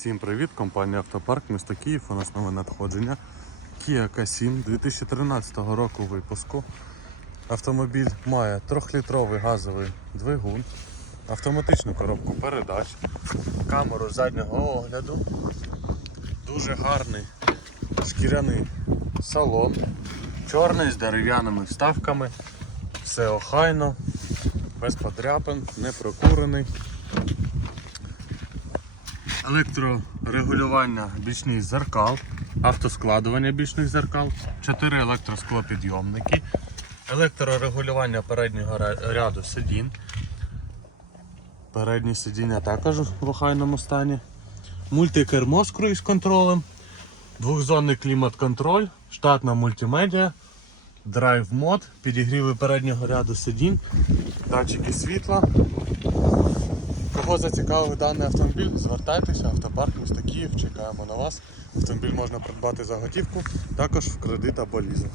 Всім привіт! Компанія Автопарк, місто Київ. У нас нове надходження. Kia K7 2013 року випуску. Автомобіль має 3-літровий газовий двигун, автоматичну коробку передач, камеру заднього огляду, дуже гарний шкіряний салон, чорний з дерев'яними вставками, все охайно, без подряпин, не прокурений. Електрорегулювання бічних зеркал, автоскладування бічних зеркал, 4 електросклопідйомники, електрорегулювання переднього ряду сидінь. Передні сидіння також в охайному стані. Мультикермо з круїз контролем, двохзонний клімат-контроль, штатна мультимедіа, драйв мод, підігріви переднього ряду сидінь, датчики світла, Кого зацікавив даний автомобіль, звертайтеся, автопарк міста Київ, чекаємо на вас. Автомобіль можна придбати за готівку, також в кредит або лізинг.